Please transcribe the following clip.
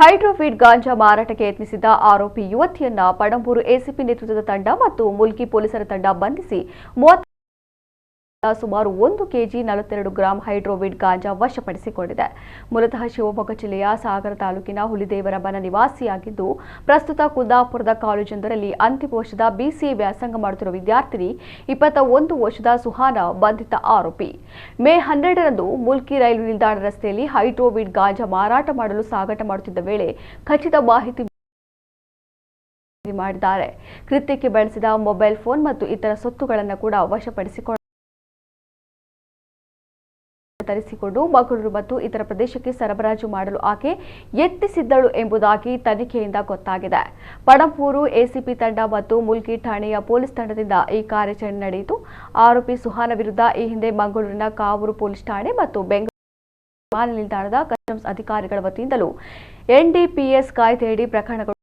ಹೈಡ್ರೋಫೀಡ್ ಗಾಂಜಾ ಮಾರಾಟಕ್ಕೆ ಯತ್ನಿಸಿದ ಆರೋಪಿ ಯುವತಿಯನ್ನ ಪಣಂಬೂರು ಎಸಿಪಿ ನೇತೃತ್ವದ ತಂಡ ಮತ್ತು ಮುಲ್ಕಿ ಪೊಲೀಸರ ತಂಡ ಬಂಧಿಸಿ ಸುಮಾರು 1 ಕೆಜಿ 42 ಗ್ರಾಂ ಹೈಡ್ರೋಫೀಡ್ ಗಾಂಜಾ ವಶಪಡಿಸಿಕೊಂಡಿದೆ. ಮೂಲತಃ ಶಿವಮೊಗ್ಗ ಜಿಲ್ಲೆಯ ಸಾಗರ ತಾಲೂಕಿನ ಹುಲಿದೇವರ ಬನ ನಿವಾಸಿಯಾಗಿದ್ದು, ಪ್ರಸ್ತುತ ಕುಂದಾಪುರದ ಕಾಲೇಜೊಂದರಲ್ಲಿ ಅಂತಿಮ ವರ್ಷದ ಬಿಸಿಎ ವ್ಯಾಸಂಗ ಮಾಡುತ್ತಿರುವ ವಿದ್ಯಾರ್ಥಿನಿ 21 ವರ್ಷದ ಸುಹಾನಾ ಬಂಧಿತ ಆರೋಪಿ. ಮೇ 12ರಂದು ಮುಲ್ಕಿ ರೈಲು ನಿಲ್ದಾಣ ರಸ್ತೆಯಲ್ಲಿ ಹೈಡ್ರೋಫೀಡ್ ಗಾಂಜಾ ಮಾರಾಟ ಮಾಡಲು ಸಾಗಾಟ ಮಾಡುತ್ತಿದ್ದ ವೇಳೆ ಖಚಿತ ಮಾಹಿತಿ ಮಾಡಿದ್ದಾರೆ. ಕೃತ್ಯಕ್ಕೆ ಬಳಸಿದ ಮೊಬೈಲ್ ಫೋನ್ ಮತ್ತು ಇತರ ಸೊತ್ತುಗಳನ್ನು ಕೂಡ ತರಿಸಿಕೊಂಡು ಮಂಗಳೂರು ಮತ್ತು ಇತರ ಪ್ರದೇಶಕ್ಕೆ ಸರಬರಾಜು ಮಾಡಲು ಆಕೆ ಯತ್ನಿಸಿದ್ದಳು ಎಂಬುದಾಗಿ ತನಿಖೆಯಿಂದ ಗೊತ್ತಾಗಿದೆ. ಪಣಂಬೂರು ಎಸಿಪಿ ತಂಡ ಮತ್ತು ಮುಲ್ಕಿ ಠಾಣೆಯ ಪೊಲೀಸ್ ತಂಡದಿಂದ ಈ ಕಾರ್ಯಾಚರಣೆ ನಡೆಯಿತು. ಆರೋಪಿ ಸುಹಾನ ವಿರುದ್ಧ ಈ ಹಿಂದೆ ಮಂಗಳೂರಿನ ಕಾವೂರು ಪೊಲೀಸ್ ಠಾಣೆ ಮತ್ತು ಬೆಂಗಳೂರು ವಿಮಾನ ನಿಲ್ದಾಣದ ಕಸ್ಟಮ್ಸ್ ಅಧಿಕಾರಿಗಳ ವತಿಯಿಂದಲೂ ಎನ್ಡಿಪಿಎಸ್ ಕಾಯ್ದೆಯಡಿ ಪ್ರಕರಣಗಳು